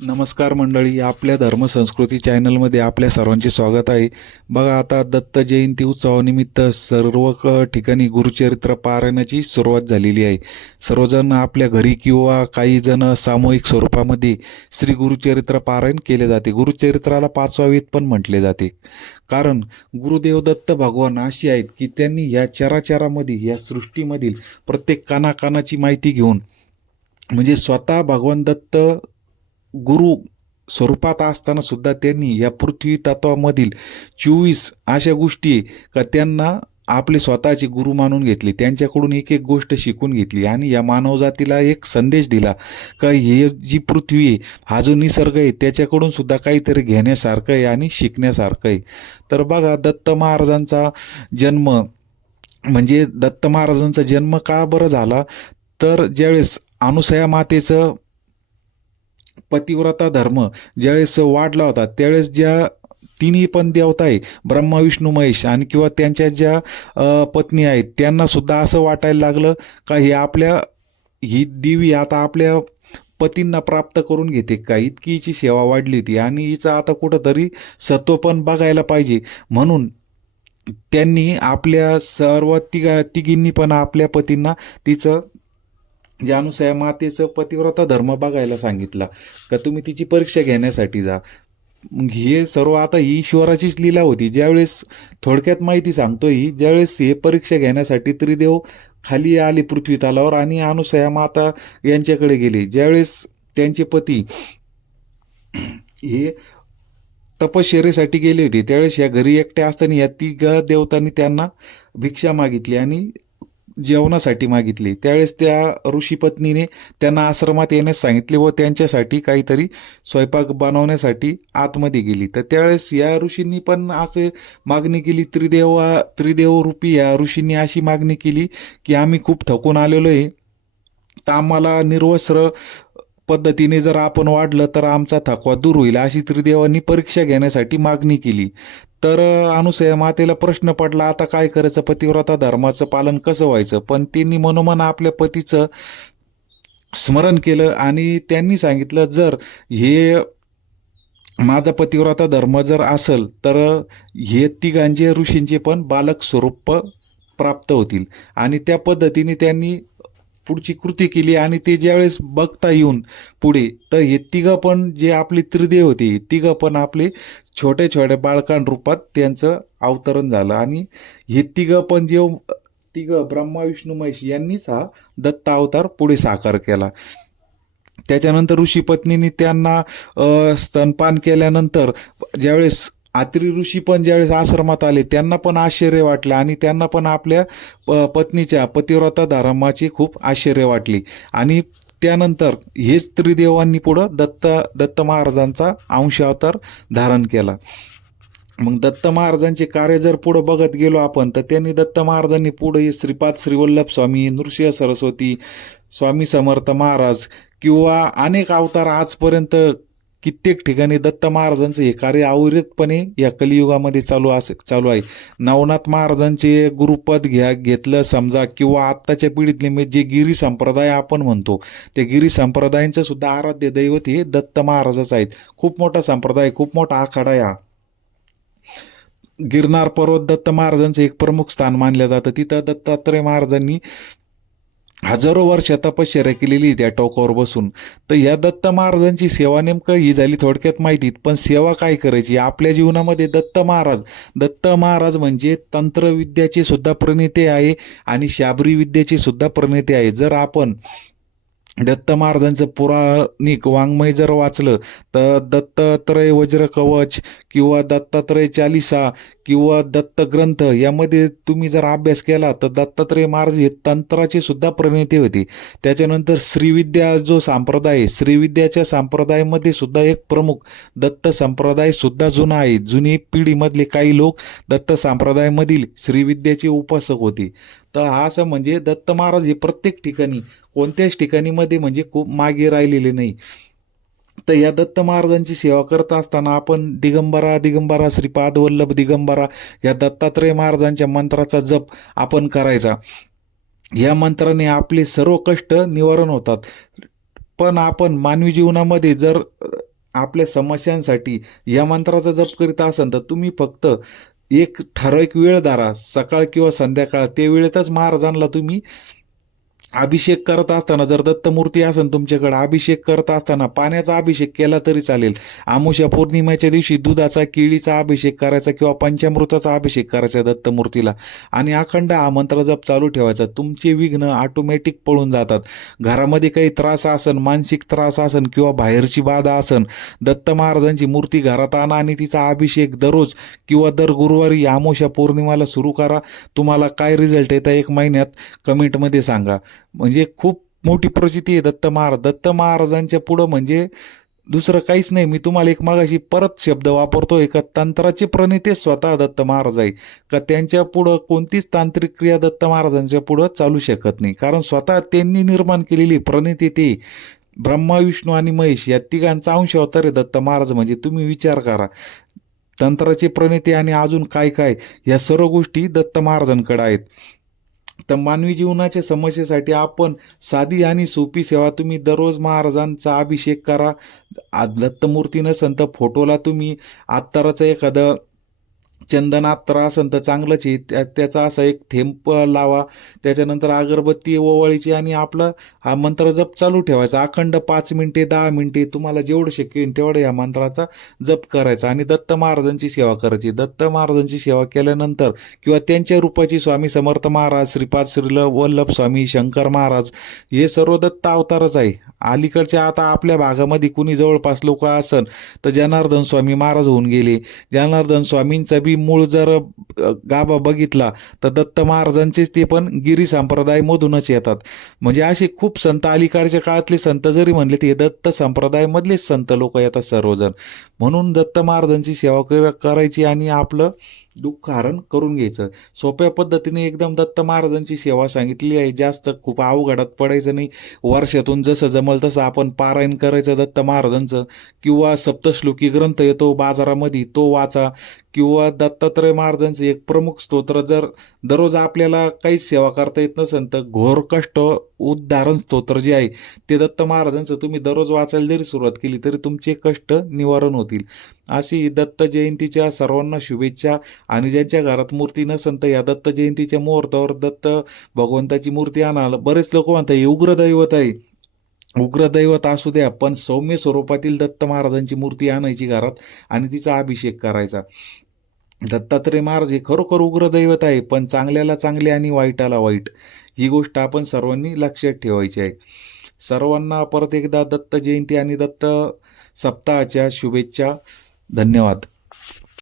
नमस्कार मंडळी, आपल्या धर्मसंस्कृती चॅनलमध्ये आपल्या सर्वांचे स्वागत आहे. बघा, आता दत्त जयंती उत्सवानिमित्त सर्व ठिकाणी गुरुचरित्र पारायणाची सुरुवात झालेली आहे. सर्वजण आपल्या घरी किंवा काही जण सामूहिक स्वरूपामध्ये श्री गुरुचरित्र पारायण केले जाते. गुरुचरित्राला पाचवा वेद पण म्हटले जाते, कारण गुरुदेव दत्त भगवान असे आहेत की त्यांनी या चराचरामध्ये, या सृष्टीमधील प्रत्येक कानाकानाची माहिती घेऊन, म्हणजे स्वतः भगवान दत्त गुरु स्वरूपात असताना सुद्धा त्यांनी या पृथ्वी तत्वामधील 24 अशा गोष्टी का त्यांना आपले स्वतःचे गुरु मानून घेतले, त्यांच्याकडून एक एक गोष्ट शिकून घेतली आणि या मानवजातीला एक संदेश दिला का हे जी पृथ्वी आहे, हा जो निसर्ग आहे, त्याच्याकडून सुद्धा काहीतरी घेण्यासारखं आहे आणि शिकण्यासारखं आहे. तर बघा, दत्त महाराजांचा जन्म, म्हणजे दत्त महाराजांचा जन्म का बरं झाला, तर ज्यावेळेस अनुसया मातेचं पतिव्रता धर्म ज्यावेळेस वाढला होता, त्यावेळेस ज्या तिन्ही पण देवता आहे, ब्रह्मा विष्णू महेश, आणि किंवा त्यांच्या ज्या पत्नी आहेत, त्यांना सुद्धा असं वाटायला लागलं का ही देवी आता आपल्या पतींना प्राप्त करून घेते का, इतकी हिची सेवा वाढली होती आणि हिचं आता कुठंतरी सत्व पण बघायला पाहिजे. म्हणून त्यांनी आपल्या सर्व तिघींनी पण आपल्या पतींना तिचं, ज्या अनुसया मातेचं पतिव्रता धर्म बघायला सांगितला का तुम्ही तिची परीक्षा घेण्यासाठी जा. मग हे सर्व आता ही ईश्वराचीच लीला होती. ज्यावेळेस, थोडक्यात माहिती सांगतो, ही ज्यावेळेस हे परीक्षा घेण्यासाठी त्रिदेव खाली आले पृथ्वी तलावर आणि अनुसया माता यांच्याकडे गेले. ज्यावेळेस त्यांचे पती हे तपश्चर्येसाठी गेले होते, त्यावेळेस या घरी एकटे असताना या तिघ देवतांनी त्यांना भिक्षा मागितली आणि जेवणासाठी मागितली. त्यावेळेस त्या ऋषीपत्नीने त्यांना आश्रमात येण्यास सांगितले व त्यांच्यासाठी काहीतरी स्वयंपाक बनवण्यासाठी आतमध्ये गेली. तर त्यावेळेस या ऋषींनी पण असे मागणी केली, त्रिदेव रूपी या ऋषींनी अशी मागणी केली की आम्ही खूप थकून आलेलो आहे, तर आम्हाला निर्वस्त्र पद्धतीने जर आपण वाढलं तर आमचा थकवा दूर होईल, अशी त्रिदेवांनी परीक्षा घेण्यासाठी मागणी केली. तर अनुसया मातेला प्रश्न पडला, आता काय करायचं, पतिव्रता धर्माचं पालन कसं व्हायचं. पण त्यांनी मनोमन आपल्या पतीचं स्मरण केलं आणि त्यांनी सांगितलं, जर हे माझा पतिव्रता धर्म जर असेल तर हे तिघांचे ऋषींचे पण बालक स्वरूप प्राप्त होतील. आणि त्या पद्धतीने त्यांनी पुढची कृती केली आणि ते ज्यावेळेस बघता येऊन पुढे, तर हे तिघं पण, जे आपले त्रिदेव होते, तिघं पण आपले छोट्या छोट्या बाळकां रूपात त्यांचं अवतरण झालं. आणि हे तिघं पण, तिघं ब्रह्मा विष्णू महेश यांनीच हा दत्त अवतार पुढे साकार केला. त्याच्यानंतर ऋषीपत्नींनी त्यांना स्तनपान केल्यानंतर ज्यावेळेस आत्री ऋषी पण ज्यावेळेस आश्रमात आले, त्यांना पण आश्चर्य वाटले आणि त्यांना पण आपल्या पत्नीच्या पतिव्रता धर्माची खूप आश्चर्य वाटली. आणि त्यानंतर हेच त्रिदेवांनी पुढं दत्त महाराजांचा अंशावतार धारण केला. मग दत्त महाराजांचे कार्य जर पुढं बघत गेलो आपण, तर त्यांनी, दत्त महाराजांनी पुढे श्रीपाद श्रीवल्लभ स्वामी, नृसिंह सरस्वती, स्वामी समर्थ महाराज किंवा अनेक अवतार आजपर्यंत कित्येक ठिकाणी दत्त महाराजांचं हे कार्य अविरतपणे या कलियुगामध्ये चालू आहे. नवनाथ महाराजांचे गुरुपद घेतलं समजा, किंवा आत्ताच्या पिढीतले जे गिरी संप्रदाय आपण म्हणतो, त्या गिरी संप्रदायांचं सुद्धा आराध्य दैवत हे दत्त महाराजच आहेत. खूप मोठा संप्रदाय, खूप मोठा आखाडा या गिरनार पर्वत दत्त महाराजांचं एक प्रमुख स्थान मानलं जातं. तिथं दत्तात्रय महाराजांनी हजारो वर्ष तपश्चर्या केलेली त्या टोकावर बसून. तर या दत्त महाराजांची सेवा नेमकं ही झाली थोडक्यात माहितीत. पण सेवा काय करायची आपल्या जीवनामध्ये, दत्त महाराज म्हणजे तंत्रविद्याचे सुद्धा प्रणेते आहे आणि शाबरी विद्येचे सुद्धा प्रणेते आहे. जर आपण दत्त महाराजांचं पुराणिक वाङ्मय जर वाचलं, तर दत्तात्रय वज्र कवच किंवा दत्तात्रय चालिसा किंवा दत्त ग्रंथ यामध्ये तुम्ही जर अभ्यास केला, तर दत्तात्रय महाराज हे तंत्राचे सुद्धा प्रणेते होते. त्याच्यानंतर श्रीविद्या जो संप्रदाय आहे, श्रीविद्याच्या संप्रदायामध्ये सुद्धा एक प्रमुख दत्त संप्रदाय सुद्धा जुना आहे. जुनी पिढीमधले काही लोक दत्त संप्रदायामधील श्रीविद्याचे उपासक होते. तर हा असं म्हणजे दत्त महाराज हे प्रत्येक ठिकाणी, कोणत्याच ठिकाणीमध्ये म्हणजे खूप मागे राहिलेले नाही. तर या दत्त महाराजांची सेवा करत असताना आपण दिगंबरा श्रीपाद वल्लभ दिगंबरा या दत्तात्रय महाराजांच्या मंत्राचा जप आपण करायचा. या मंत्राने आपले सर्व कष्ट निवारण होतात. पण आपण मानवी जीवनामध्ये जर आपल्या समस्यांसाठी या मंत्राचा जप करीत असाल तर तुम्ही फक्त एक ठराविक वेळ धरा, सकाळ किंवा संध्याकाळ, त्या वेळेतच महाराजांना तुम्ही अभिषेक करत असताना, जर दत्तमूर्ती असेल तुमच्याकडे, अभिषेक करत असताना पाण्याचा अभिषेक केला तरी चालेल. अमावस्या पौर्णिमेच्या दिवशी दुधाचा, केळीचा अभिषेक करायचा किंवा पंचामृताचा अभिषेक करायचा दत्तमूर्तीला आणि अखंड हा मंत्र जप चालू ठेवायचा. तुमचे विघ्न ऑटोमॅटिक पळून जातात. घरामध्ये काही त्रास असन, मानसिक त्रास असन किंवा बाहेरची बाधा असन, दत्त महाराजांची मूर्ती घरात आणा आणि तिचा अभिषेक दररोज किंवा दर गुरुवारी अमावस्या पौर्णिमाला सुरू करा. तुम्हाला काय रिझल्ट येतं 1 महिन्यात कमेंटमध्ये सांगा. म्हणजे खूप मोठी प्रचिती आहे दत्त महाराजांच्या पुढं म्हणजे दुसरं काहीच नाही. मी तुम्हाला एक मागाशी परत शब्द वापरतोय का तंत्राचे प्रणेते स्वतः दत्त महाराज आहे, का त्यांच्या पुढं कोणतीच तांत्रिक क्रिया दत्त महाराजांच्या पुढं चालू शकत नाही, कारण स्वतः त्यांनी निर्माण केलेली प्रणेते ते ब्रह्मा, विष्णू आणि महेश या तिघांचा अंश अवतार आहे दत्त महाराज. म्हणजे तुम्ही विचार करा, तंत्राचे प्रणेते आणि अजून काय काय, या सर्व गोष्टी दत्त महाराजांकडे आहेत. तर मानवी जीवनाच्या समस्येसाठी आपण साधी आणि सोपी सेवा, तुम्ही दररोज महाराजांचा अभिषेक करा. दत्तमूर्ती नसेल तर फोटोला तुम्ही अत्तराचं एखादं चंदन अत्तर असेल तर चांगलंच आहे, त्याचा असा एक थेंब लावा. त्याच्यानंतर अगरबत्ती ओवाळीची आणि आपला हा मंत्र जप चालू ठेवायचा. अखंड 5 मिनिटे 10 मिनिटे तुम्हाला जेवढं शक्य होईल तेवढं या मंत्राचा जप करायचा आणि दत्त महाराजांची सेवा करायची. दत्त महाराजांची सेवा केल्यानंतर किंवा त्यांच्या रूपाची स्वामी समर्थ महाराज, श्रीपाद श्रील वल्लभ स्वामी, शंकर महाराज, हे सर्व दत्त अवतारच आहे. अलीकडच्या आता आपल्या भागामध्ये कुणी जवळपास लोक असन तर जनार्दन स्वामी महाराज होऊन गेले. जनार्दन स्वामींचा बी मूळ जर गाभा बघितला तर दत्त महाराजांचेच ते पण गिरी संप्रदायमधूनच येतात. म्हणजे असे खूप संत अलीकडच्या काळातले संत जरी म्हणले ते दत्त संप्रदायामधलेच संत लोक येतात सर्वजण. म्हणून दत्त महाराजांची सेवा करायची आणि आपलं दुःख हरण करून घ्यायचं. सोप्या पद्धतीने एकदम दत्त महाराजांची सेवा सांगितली आहे. जास्त खूप अवघडात पडायचं नाही. वर्षातून जसं जमल तसं आपण पारायण करायचं दत्त महाराजांचं, किंवा सप्तश्लोकी ग्रंथ येतो बाजारामध्ये तो वाचा, किंवा दत्तात्रय महाराजांचं एक प्रमुख स्तोत्र, जर दररोज आपल्याला काहीच सेवा करता येत नसेल तर घोर कष्ट उद्धारण स्तोत्र जे आहे ते दत्त महाराजांचं तुम्ही दररोज वाचायला जरी सुरुवात केली तरी तुमचे कष्ट निवारण होतील. अशी दत्त जयंतीच्या सर्वांना शुभेच्छा. आणि ज्यांच्या घरात मूर्ती नसेल तर या दत्त जयंतीच्या मुहूर्तावर दत्त भगवंताची मूर्ती आणाल. बरेच लोक म्हणतात हे उग्रदैवत आहे, उग्रदैवत असू द्या, पण सौम्य स्वरूपातील दत्त महाराजांची मूर्ती आणायची घरात आणि तिचा अभिषेक करायचा. दत्तात्रय महाराज हे खरोखर उग्रदैवत आहे, पण चांगल्याला चांगले आणि वाईटाला वाईट, ही गोष्ट आपण सर्वांनी लक्षात ठेवायची आहे. सर्वांना परत एकदा दत्त जयंती आणि दत्त सप्ताहाच्या शुभेच्छा. धन्यवाद.